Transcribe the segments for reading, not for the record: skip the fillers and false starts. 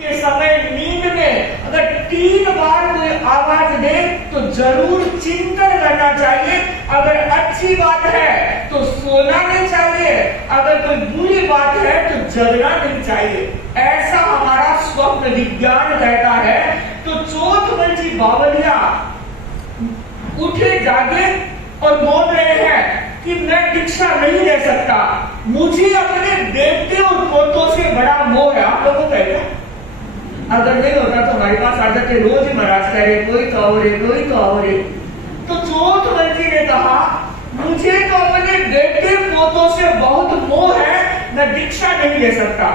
के समय नींद में अगर 3 बार कोई आवाज दे तो जरूर चिंतन करना चाहिए। अगर अच्छी बात है तो सोना नहीं चाहिए, अगर कोई बुरी बात है तो जगना नहीं चाहिए। ऐसा हमारा स्वप्न विज्ञान कहता है। तो चोथमल बावलिया उठे जागे और बोल रहे हैं कि मैं दीक्षा नहीं ले सकता, मुझे अपने बेटे और पोतों से बड़ा मोह है। आप लोगों को कहते हैं अगर नहीं होता तो हमारे पास आ जाते, रोज ही महाराज कह रहे कोई तो और कोई तो और। तो चोथमल जी ने कहा मुझे तो अपने बेटे पोतों से बहुत मोह है, मैं दीक्षा नहीं ले सकता।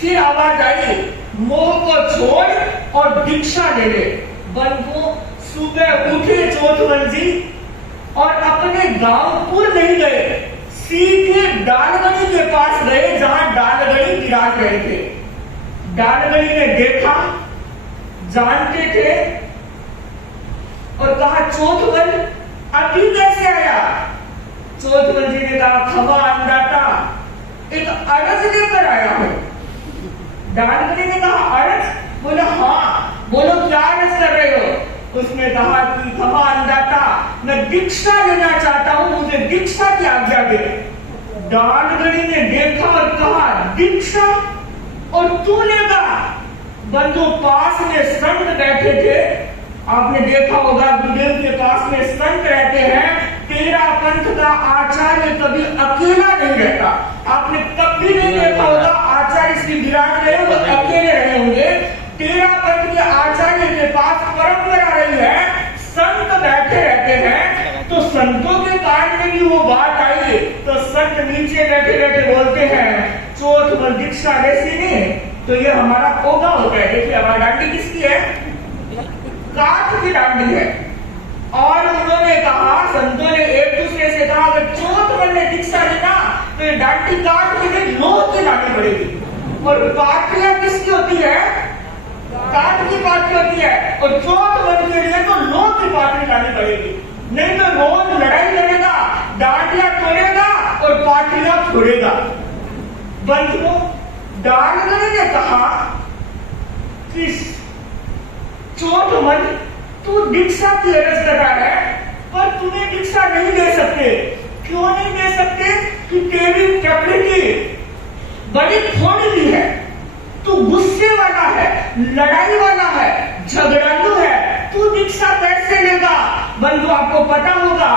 फिर आवाज आई मोह को छोड़ और दीक्षा ले ले। बंधु सुबह उठे चोथमल जी और अपने गांवपुर नहीं गए, सीधे डालगढ़ी के पास गए जहां डालगढ़ी विराज रहे थे। डालगढ़ी ने देखा, जानते थे और कहा चोथमल अभी कैसे आया? चोथमल जी ने कहा खबा अंदाता एक अरज लेकर आया हूं। डालगढ़ी ने कहा अरज? बोला हाँ। बोलो क्या अरज कर रहे हो? उसने कहा कि खबा अंदाता मैं दीक्षा लेना चाहता हूं, मुझे दीक्षा की आज्ञा दे। डालगढ़ी ने देखा और कहा दीक्षा और तू लेगा? बंधु पास में संत बैठे थे, आपने देखा होगा गुरुदेव के पास में संत रहते हैं। तेरा पंथ का आचार्य कभी अकेला नहीं रहता। आपने कभी नहीं देखा होगा आचार्य श्री विराट रहे वो अकेले रहे होंगे। तेरा पंथ के आचार्य के पास परंपरा रही है, संत बैठे रहते हैं। तो संतों के कान में भी वो बात आई तो संत नीचे बैठे बैठे बोलते हैं चोथमल दीक्षा ऐसी नहीं। तो ये हमारा पौधा होता है। देखिए हमारी डांडी किसकी है? काठ की डांडी है। और उन्होंने कहा, संतों ने एक दूसरे से कहा अगर चोथमल ने दीक्षा लेना तो ये डांडी काट के लिए लोह की लानी पड़ेगी। और पाठियां किसकी होती है? काठ की पाठी होती है। और चोथमल के लिए तो लोह की पाठी लानी पड़ेगी, नहीं तो रोज लड़ाई करेगा, डांडियां तोड़ेगा और पाठियां फोड़ेगा। बंधुओं डालगढ़ी ने कहा कि चोथमल तू दीक्षा की अरज कर रहा है पर तुम्हें दीक्षा नहीं दे सकते। क्यों नहीं दे सकते? कि तेरी प्रकृति बड़ी थोड़ी है, तू गुस्से वाला है, लड़ाई वाला है, झगड़ालू है, तू दीक्षा कैसे लेगा? बंधु आपको पता होगा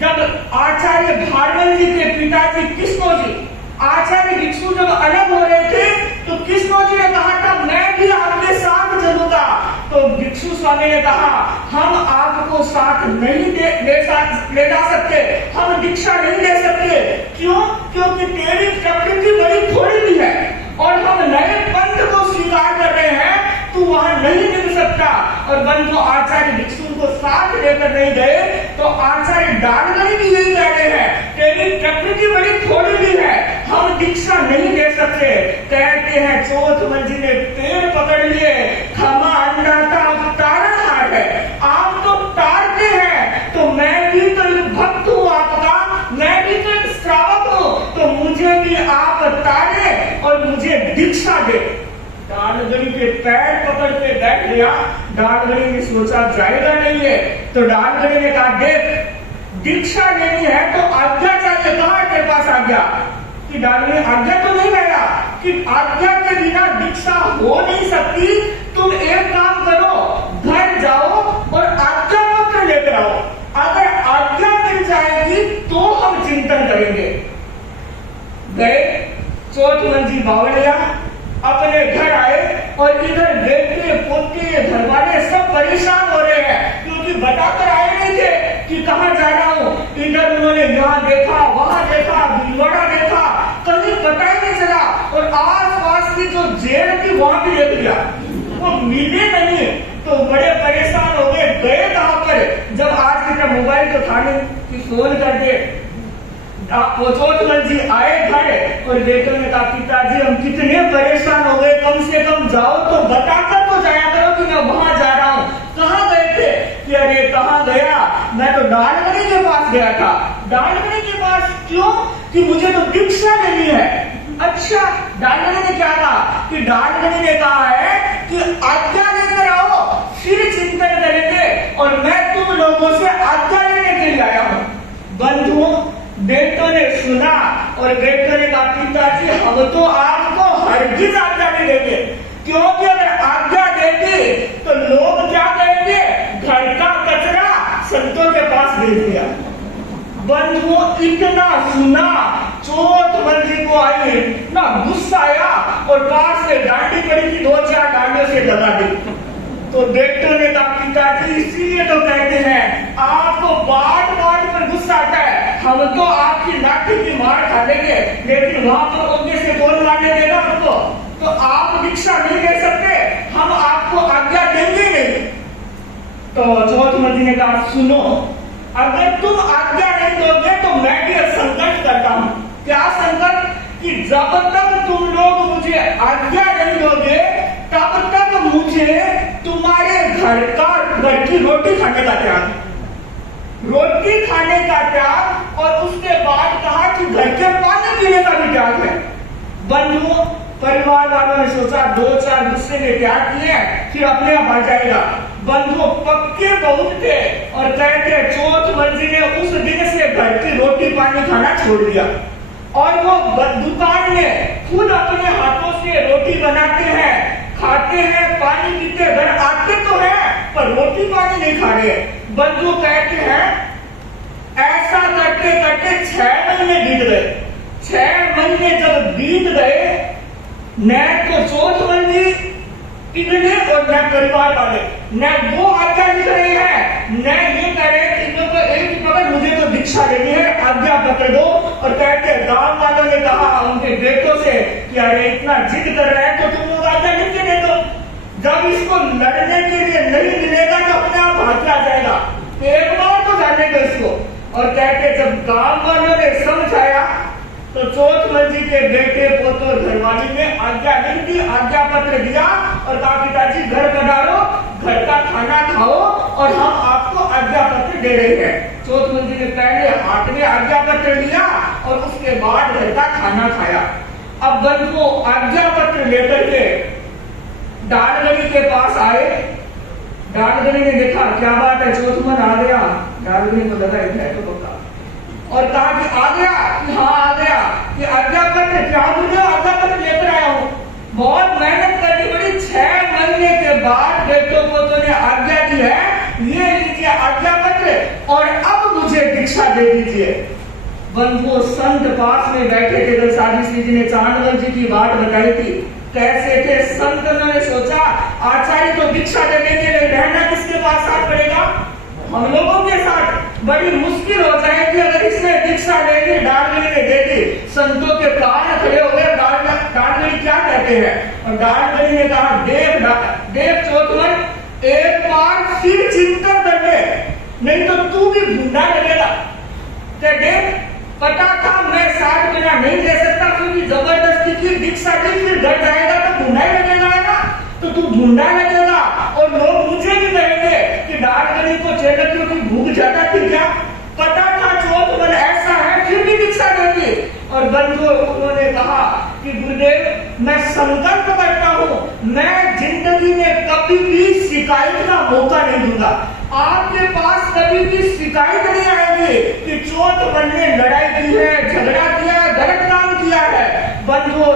जब आचार्य भारवल जी के पिताजी कृष्णो जी आचार्य भिक्षु जब अलग हो रहे थे तो कृष्णो जी ने कहा था मैं भी आपके साथ चलूंगा। तो भिक्षु स्वामी ने कहा हम आपको साथ नहीं ले जा सकते, हम दीक्षा नहीं ले सकते। क्यों? क्योंकि तेरी प्रकृति बड़ी थोड़ी भी है और हम नए पंथ को स्वीकार कर रहे हैं, तू वहां नहीं मिल सकता। और बंधु आचार्य भिक्षु को साथ लेकर नहीं गए तो आचार्य डालगढ़ी भी यही कह रहे हैं तेरी प्रकृति बड़ी थोड़ी भी है, हम दीक्षा नहीं ले सकते। कहते हैं चोथमल जी ने पेड़ पकड़ लिए, खमा अंडाता तारणहार है, आप तो तारते हैं तो मैं भी तो भक्त हूँ आपका, मैं भी तो एक श्रावक हूँ, तो मुझे भी आप तारे और मुझे दीक्षा दे। डालगढ़ी के पैर पकड़ के बैठ गया। डालगढ़ी ने सोचा जाएगा नहीं है तो डालगढ़ी ने कहा देख दीक्षा लेनी है तो आज्ञा चाहिए, कहाँ तेरे पास आज्ञा? कि डालगढ़ी आज्ञा तो नहीं लाया कि आज्ञा के बिना दीक्षा हो नहीं सकती। तुम एक काम करो, घर जाओ और आज्ञा पत्र लेकर आओ, अगर आज्ञा मिल जाएगी तो हम चिंतन करेंगे। गए चोथमल जी बावलिया अपने घर आए और इधर बेटे पोते घर वाले सब परेशान हो रहे हैं क्योंकि बताकर आए नहीं थे कि कहां जा रहा हूं। इधर उन्होंने यहाँ देखा, वहां देखा, भीलवाड़ा देखा, कहीं पता ही नहीं चला। और आसपास की जो जेल थी वहां भी देख लिया, वो मिले नहीं तो बड़े परेशान हो गए। गए कहां पर? जब आज की मोबाइल तो था नहीं कि फोन कर दे। चोथमल जी आए घर और बेटे ने कहा पिताजी हम कितने परेशान हो गए, कम से कम जाओ तो बताकर तो जाया करो कि मैं वहां जा रहा हूँ। कहाँ गए थे? कि अरे कहाँ गया, मैं तो डालगढ़ी के पास गया था। डालगढ़ी के पास क्यों? कि मुझे तो दीक्षा लेनी है। अच्छा डालगनी ने क्या कहा कि डालगनी ने कहा है कि आज्ञा लेकर आओ, फिर चिंतन करेंगे, और मैं तुम लोगों से आज्ञा लेने के लिए आया हूं। बंधुओं, बेटों ने सुना और बेटों ने कहा पिताजी हम तो आपको हरगिज आज्ञा नहीं देंगे, क्योंकि अगर आज्ञा देंगे तो लोग क्या कहेंगे, घर का कचरा संतों के पास भेज दिया। बंधुओं, इतना सुना, चोट मंजिल को आई ना, गुस्सा आया और पास से डांडी पड़ी थी, 2-4 डांडियों से लगा दी। तो बेटों ने कहा पिताजी इसीलिए तो कहते हैं आपको बात बात पर गुस्सा आता है, हम तो आपकी लाठी की मार खा लेंगे, लेकिन वहां पर उनके से कौन मारने देगा हमको, तो आप दीक्षा नहीं दे सकते, हम आपको आज्ञा देंगे नहीं। तो चौथ मंत्री ने कहा सुनो, अगर तुम आज्ञा नहीं दोगे तो मैं भी संकट करता हूं। क्या संकट, कि जब तक तुम लोग मुझे आज्ञा नहीं दोगे तब तक मुझे तुम्हारे घर की रोटी खाने का त्याग, रोटी खाने का त्याग, और उसके बाद कहा कि घर के पानी पीने का भी त्याग है। बंधुओं, परिवार वालों ने सोचा 2-4 गुस्से में त्याग किए, फिर अपने आप आ जाएगा। बंधुओं पक्के बहुत थे और कहते चौथ मंजिल ने उस दिन से घर की रोटी पानी खाना छोड़ दिया, और वो दुकान में खुद अपने हाथों से रोटी बनाते हैं, खाते हैं, पानी पीते, घर आते तो हैं पर रोटी पानी नहीं खा रहे। बंधु कहते हैं ऐसा करते करते 6 महीने बीत गए। 6 महीने जब बीत गए, न तो चौथ मंजिल इतने और न परिवार वाले न वो आज्ञा लिख रहे हैं, न ये कह रहे हैं इन लोग को एक ही पकड़, मुझे तो दीक्षा लेनी है, आज्ञा पकड़ दो। और कहते गांव वालों ने कहा उनके बेटों से कि अरे इतना जिद कर रहे हैं तो तुम लोग आज्ञा लिख के दे दो, जब इसको लड़ने के लिए नहीं मिलेगा तो अपने आप हाथ आ जाएगा, एक बार तो जाने दो इसको। और कहते जब गांव वालों ने समझाया तो चौथ मंजिल के बेटे पोते और घरवाली ने आज्ञा नहीं दी, आज्ञा पत्र दिया और कहा पिताजी घर पधारो, घर का खाना खाओ और हम आपको आज्ञा पत्र दे रहे हैं। चौथ मंजिल ने पहले हाथ में आज्ञा पत्र लिया और उसके बाद घर का खाना खाया। अब बंधुओं आज्ञा पत्र लेकर के डालगनी के पास आए। डालगनी ने देखा क्या बात है, चौथ मन आ गया। डालगनी को लगा है तो पक्का, और कहा कि आ गया, कि हाँ आ गया, कि आज्ञा पत्र क्या, मुझे आज्ञा पत्र लेकर आया हूँ। बहुत मेहनत करनी पड़ी, 6 महीने के बाद बेटों को तो ने आज्ञा दी है, ये लीजिए आज्ञा पत्र और अब मुझे दीक्षा दे दीजिए। बंधुओं संत पास में बैठे थे, दलसाजी श्री जी ने चांदवल जी की बात बताई थी, कैसे थे संत। ने सोचा आचार्य तो दीक्षा देने के लिए रहना किसके पास साथ पड़ेगा, हम लोगों के साथ। बड़ी मुश्किल हो जाएगी अगर इसने दीक्षा ले ली, डालगनी ने दे दी, संतों के प्राण खड़े हो गए। डालगनी क्या कहते हैं, और डालगनी ने कहा देव चौथवन एक बार फिर चिंतन कर ले, नहीं तो तू भी भूंडा लगेगा। देव पता था मैं 60 महीना नहीं दे सकता, क्योंकि जबरदस्ती की दीक्षा दी, फिर घर जाएगा तो भूंडा ही लगेगा ना, तो तू भूंडा लगेगा और लोग मुझे भी कहेंगे कि डालगनी को चेलकियों की भूख ज्यादा थी क्या। पता था चौथ मन ऐसा है, फिर भी दीक्षा देगी। और बंधुओं उन्होंने कहा कि गुरुदेव मैं संकल्प करता हूँ, मैं जिंदगी में कभी भी शिकायत का मौका नहीं दूंगा, आपके पास कभी भी शिकायत नहीं आएगी कि चौथ मन ने लड़ाई की है, झगड़ा किया है, गलत काम किया है। बंधुओं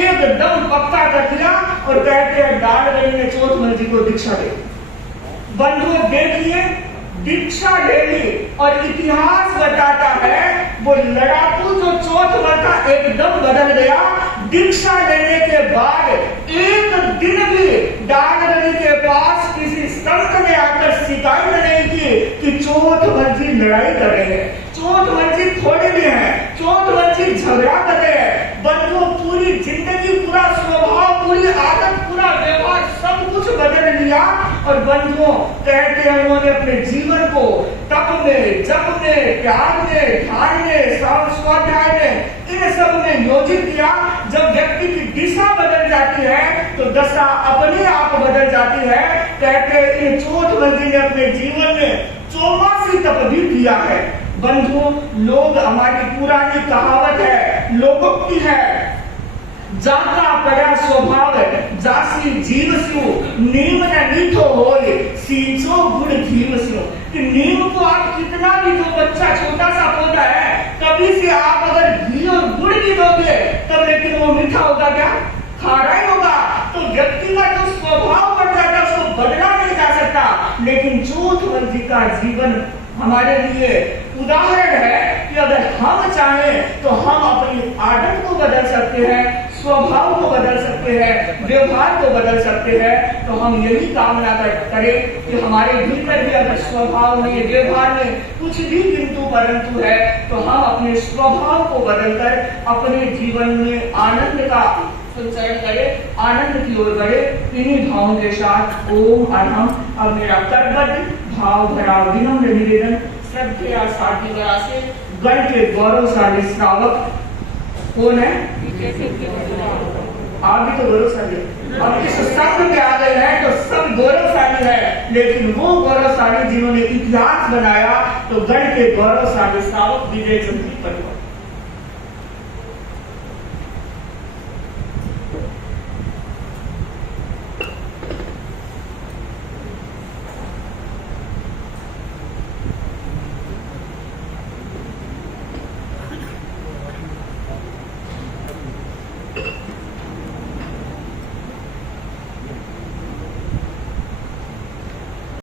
एकदम पक्का कर दिया और कहते हैं डालगनी ने चौथ मंजिल को दीक्षा दे। बंधुओं देखिए दीक्षा ले ली और इतिहास बताता है वो लड़ाकू जो चौथ वर्षा एकदम बदल गया। दीक्षा लेने के बाद एक दिन भी डालगनी के पास किसी संत ने आकर शिकायत नहीं की कि चौथ वर्षी लड़ाई कर रहे हैं, चौथ वर्षी थोड़े भी हैं, चौथ वर्षी झगड़ा कर रहे हैं। बंधुओं पूरी जिंदगी, पूरा स्वभाव, पूरी आदत, पूरा व्यवहार सब कुछ बदल लिया। और बंधुओं कहते हैं उन्होंने अपने जीवन को तप में, जप में, त्याग में, ध्यान में, स्वाध्याय में, इन सब में योजित किया। जब व्यक्ति की दिशा बदल जाती है तो दशा अपने आप बदल जाती है। कहते हैं इन चौथ मंजिल ने अपने जीवन में 84 तप भी किया है। बंधुओं लोग, हमारी पुरानी कहावत है, लोकोक्ति है, जाका पड़ा स्वभाव जासी जीव स्यु नीम न मीठो होए सींचो गुड़ घीव स्यु। कि नीम को आप कितना भी, जो बच्चा छोटा सा पौधा है, कभी से आप अगर घी और गुड़ भी दोगे तब लेकिन वो मीठा होगा क्या? खारा ही होगा। तो व्यक्ति का जो स्वभाव बन जाता है उसको बदला नहीं जा सकता। लेकिन जोधवंती का जीवन हमारे लिए उदाहरण है कि अगर हम चाहें तो हम अपनी आदत को बदल सकते हैं, स्वभाव को बदल सकते हैं, व्यवहार को बदल सकते हैं। तो हम यही कामना करें कि हमारे भीतर भी अगर स्वभाव में, व्यवहार में कुछ भी किंतु परंतु है तो हम अपने स्वभाव को बदलकर अपने जीवन में आनंद का संचरण करें, आनंद की ओर बढ़े। इन्हीं भावों के साथ ओम अरहम। अब मेरा करबद्ध भाव भरा विनम्र निवेदन श्रद्धेय साधुगणा से गण के गौरवशाली श्रावक कौन है? आप भी तो गौरवशाली, अब इस संघ में आ गए हैं तो सब गौरवशाली है। लेकिन वो गौरवशाली जिन्होंने इतिहास बनाया, तो गण के गौरवशाली श्रावक विजय चंद्र परिवार।